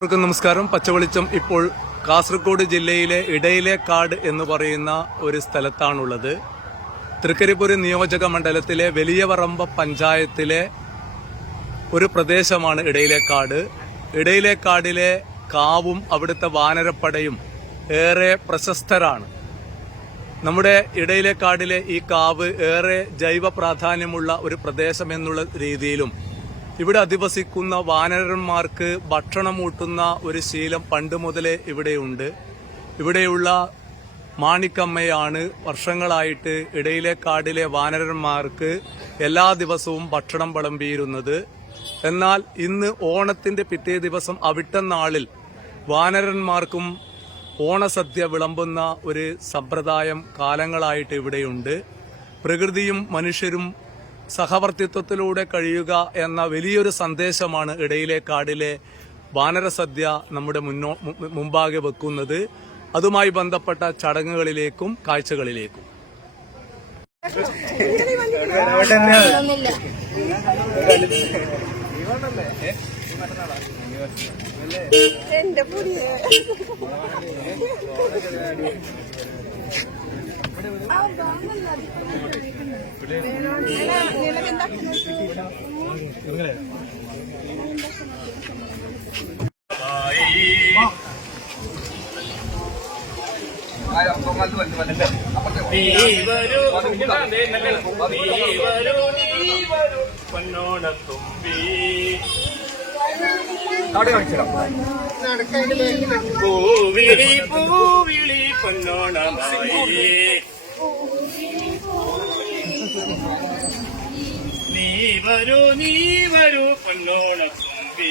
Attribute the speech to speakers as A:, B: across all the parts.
A: എല്ലാവർക്കും നമസ്കാരം. പച്ചവെളിച്ചം ഇപ്പോൾ കാസർഗോഡ് ജില്ലയിലെ ഇടയിലെ കാട് എന്ന് പറയുന്ന ഒരു സ്ഥലത്താണുള്ളത്. തൃക്കരിപ്പൂര് നിയോജക മണ്ഡലത്തിലെ വലിയവറമ്പ പഞ്ചായത്തിലെ ഒരു പ്രദേശമാണ് ഇടയിലെ കാട്. ഇടയിലെ കാടിലെ കാവും അവിടുത്തെ വാനരപ്പടയും ഏറെ പ്രശസ്തരാണ്. നമ്മുടെ ഇടയിലെ കാടിലെ ഈ കാവ് ഏറെ ജൈവ പ്രാധാന്യമുള്ള ഒരു പ്രദേശം എന്നുള്ള രീതിയിലും ഇവിടെ അധിവസിക്കുന്ന വാനരന്മാർക്ക് ഭക്ഷണം ഊട്ടുന്ന ഒരു ശീലം പണ്ട് മുതലേ ഇവിടെയുണ്ട്. ഇവിടെയുള്ള മാണിക്കമ്മയാണ് വർഷങ്ങളായിട്ട് ഇടയിലെ കാടിലെ വാനരന്മാർക്ക് എല്ലാ ദിവസവും ഭക്ഷണം വിളമ്പിയിരുന്നത്. എന്നാൽ ഇന്ന് ഓണത്തിന്റെ പിറ്റേ ദിവസം അവിട്ടനാളിൽ വാനരന്മാർക്കും ഓണസദ്യ വിളമ്പുന്ന ഒരു സമ്പ്രദായം കാലങ്ങളായിട്ട് ഇവിടെയുണ്ട്. പ്രകൃതിയും മനുഷ്യരും സഹവർത്തിത്വത്തിലൂടെ കഴിയുക എന്ന വലിയൊരു സന്ദേശമാണ് ഇടയിലെ കാടിലെ വാനരസദ്യ നമ്മുടെ മുന്നോ മുമ്പാകെ വെക്കുന്നത്. അതുമായി ബന്ധപ്പെട്ട ചടങ്ങുകളിലേക്കും കാഴ്ചകളിലേക്കും.
B: എന്റെ
C: പൂവിളി പൂവിളി പൊന്നോണമായി നീ വരൂ നീ വരൂ പൊന്നോണത്തുമ്പി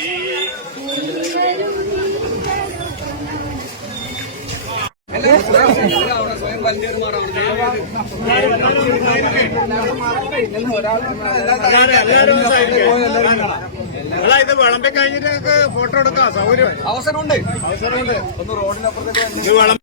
D: ഇത് വിളമ്പി കഴിഞ്ഞിട്ട് ഞങ്ങൾക്ക് ഫോട്ടോ എടുക്കാം സൗകര്യം. അവസരമുണ്ട്. അവസരമുണ്ട്. ഒന്ന് റോഡിനപ്പുറത്തേക്ക് വളം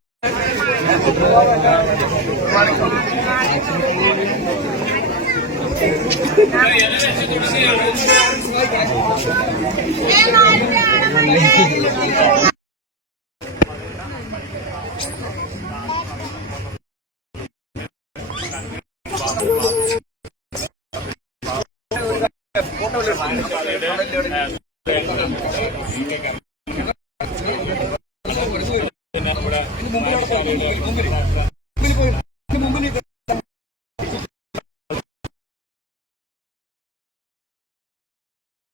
D: കടന്നു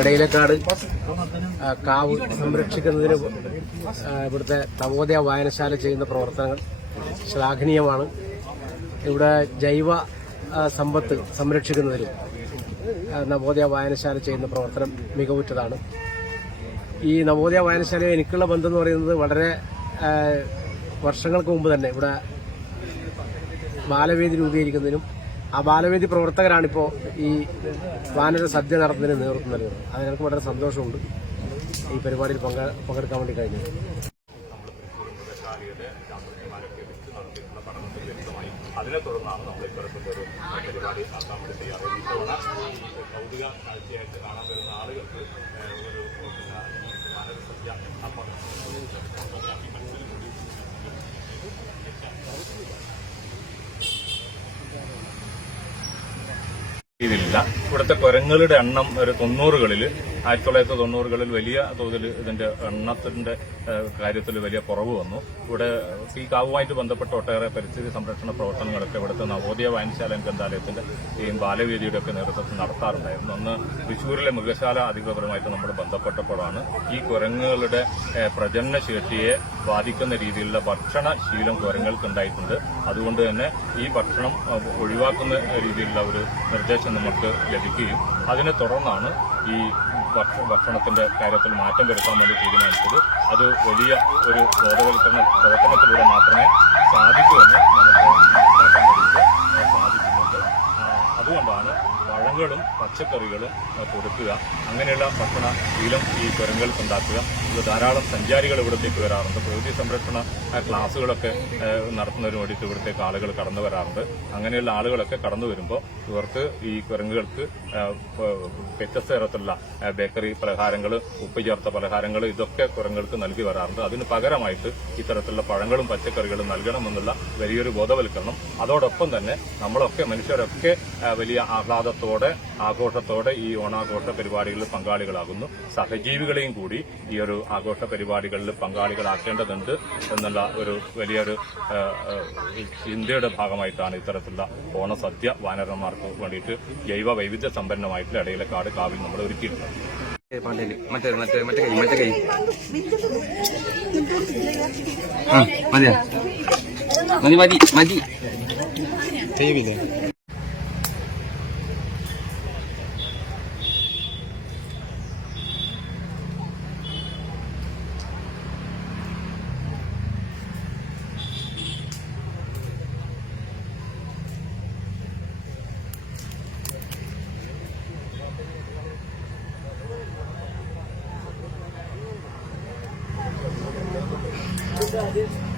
E: ഇടയിലേക്കാട് കാവ് സംരക്ഷിക്കുന്നതിന് ഇവിടുത്തെ നവോദയ വായനശാല ചെയ്യുന്ന പ്രവർത്തനങ്ങൾ ശ്ലാഘനീയമാണ്. ഇവിടെ ജൈവ സമ്പത്ത് സംരക്ഷിക്കുന്നതിലും നവോദയ വായനശാല ചെയ്യുന്ന പ്രവർത്തനം മികവുറ്റതാണ്. ഈ നവോദയ വായനശാല എനിക്കുള്ള ബന്ധം എന്ന് പറയുന്നത് വളരെ വർഷങ്ങൾക്ക് മുമ്പ് തന്നെ ഇവിടെ ബാലവേദി രൂപീകരിക്കുന്നതിനും ആ ബാലവേദി പ്രവർത്തകരാണിപ്പോൾ ഈ വാനര സദ്യ നടത്തുന്നതിന് നേതൃത്വം നൽകുന്നത് അത് എനിക്ക് വളരെ സന്തോഷമുണ്ട് ഈ പരിപാടിയിൽ പങ്കെടുക്കാൻ വേണ്ടി കഴിഞ്ഞത്
C: അതിനെ തുടർന്നാണ് നമ്മൾ ഇത്തരത്തിലുള്ള ഒരു പരിപാടി നടത്താൻ വേണ്ടി ചെയ്യാറ് ഇത്തവണ ഈ ഭൗതിക കാഴ്ചയായിട്ട് കാണാൻ വരുന്ന ആളുകൾക്ക് ഒരു പിന്നെ ഈ ഫോട്ടോഗ്രാഫി അപ്പം രീതിയിലില്ല ഇവിടുത്തെ കുരങ്ങളുടെ എണ്ണം ഒരു തൊണ്ണൂറുകളിൽ ആയിരത്തി തൊള്ളായിരത്തി തൊണ്ണൂറുകളിൽ വലിയ തോതിൽ ഇതിന്റെ എണ്ണത്തിന്റെ കാര്യത്തിൽ വലിയ കുറവ് വന്നു. ഇവിടെ ഈ കാവുമായിട്ട് ബന്ധപ്പെട്ട ഒട്ടേറെ പരിസ്ഥിതി സംരക്ഷണ പ്രവർത്തനങ്ങളൊക്കെ ഇവിടുത്തെ നവോദയ വായനശാല ഗ്രന്ഥാലയത്തിന്റെ ഈ ബാലവേദിയുടെ ഒക്കെ നേതൃത്വത്തിൽ നടത്താറുണ്ടായിരുന്നു. അന്ന് തൃശ്ശൂരിലെ മൃഗശാല അധികൃതരുമായിട്ട് നമ്മൾ ബന്ധപ്പെട്ടപ്പോഴാണ് ഈ കുരങ്ങുകളുടെ പ്രജനന ശേഷിയെ ബാധിക്കുന്ന രീതിയിലുള്ള ഭക്ഷണ ശീലം കുരങ്ങൾക്ക് ഉണ്ടായിട്ടുണ്ട് അതുകൊണ്ട് തന്നെ ഈ ഭക്ഷണം ഒഴിവാക്കുന്ന രീതിയിലുള്ള ഒരു നിർദ്ദേശം നമുക്ക് ലഭിക്കുകയും അതിനെ തുടർന്നാണ് ഈ ഭക്ഷ- ഭക്ഷണത്തിന്റെ കാര്യത്തിൽ മാറ്റം വരുത്താൻ വേണ്ടി തീരുമാനിച്ചത്. അത് വലിയ ഒരു ബോധവൽക്കരണ പ്രവർത്തനത്തിലൂടെ മാത്രമേ സാധിക്കൂ എന്ന് അതുകൊണ്ടാണ് പഴങ്ങളും പച്ചക്കറികളും കൊടുക്കുക. അങ്ങനെയുള്ള ഭക്ഷണ ശീലം ഈ കുരങ്ങൾക്ക് ഉണ്ടാക്കുക ഇത് ധാരാളം സഞ്ചാരികൾ ഇവിടത്തേക്ക് വരാറുണ്ട്. പ്രകൃതി സംരക്ഷണ ക്ലാസ്സുകളൊക്കെ നടത്തുന്നതിന് വേണ്ടിയിട്ട് ഇവിടത്തേക്ക് ആളുകൾ കടന്നു വരാറുണ്ട്. അങ്ങനെയുള്ള ആളുകളൊക്കെ കടന്നു വരുമ്പോൾ ഇവർക്ക് ഈ കുരങ്ങുകൾക്ക് വ്യത്യസ്ത തരത്തിലുള്ള ബേക്കറി പലഹാരങ്ങൾ ഉപ്പ് ചേർത്ത പലഹാരങ്ങൾ ഇതൊക്കെ കുരങ്ങൾക്ക് നൽകി വരാറുണ്ട്. അതിന് പകരമായിട്ട് ഇത്തരത്തിലുള്ള പഴങ്ങളും പച്ചക്കറികളും നൽകണമെന്നുള്ള വലിയൊരു ബോധവൽക്കരണം. അതോടൊപ്പം തന്നെ നമ്മളൊക്കെ മനുഷ്യരൊക്കെ വലിയ ആഹ്ലാദത്തോടെ ആഘോഷത്തോടെ ഈ ഓണാഘോഷ പരിപാടികളിൽ പങ്കാളികളാകുന്നു. സഹജീവികളെയും കൂടി ഈ ഒരു ആഘോഷ പരിപാടികളിൽ പങ്കാളികളാക്കേണ്ടതുണ്ട് എന്നുള്ള ഒരു വലിയൊരു ചിന്തയുടെ ഭാഗമായിട്ടാണ് ഇത്തരത്തിലുള്ള ഓണസദ്യ വാനരന്മാർക്ക് വേണ്ടിയിട്ട് ജൈവ വൈവിധ്യ സമ്പന്നമായിട്ടുള്ള ഇടയിലെ കാട് കാവിൽ നമ്മൾ ഒരുക്കിയിട്ടുണ്ട്.
F: മറ്റേ മറ്റേ മറ്റേ കൈ മറ്റേ കൈ. മതിയാ. മതി മതി മതി. Obrigado.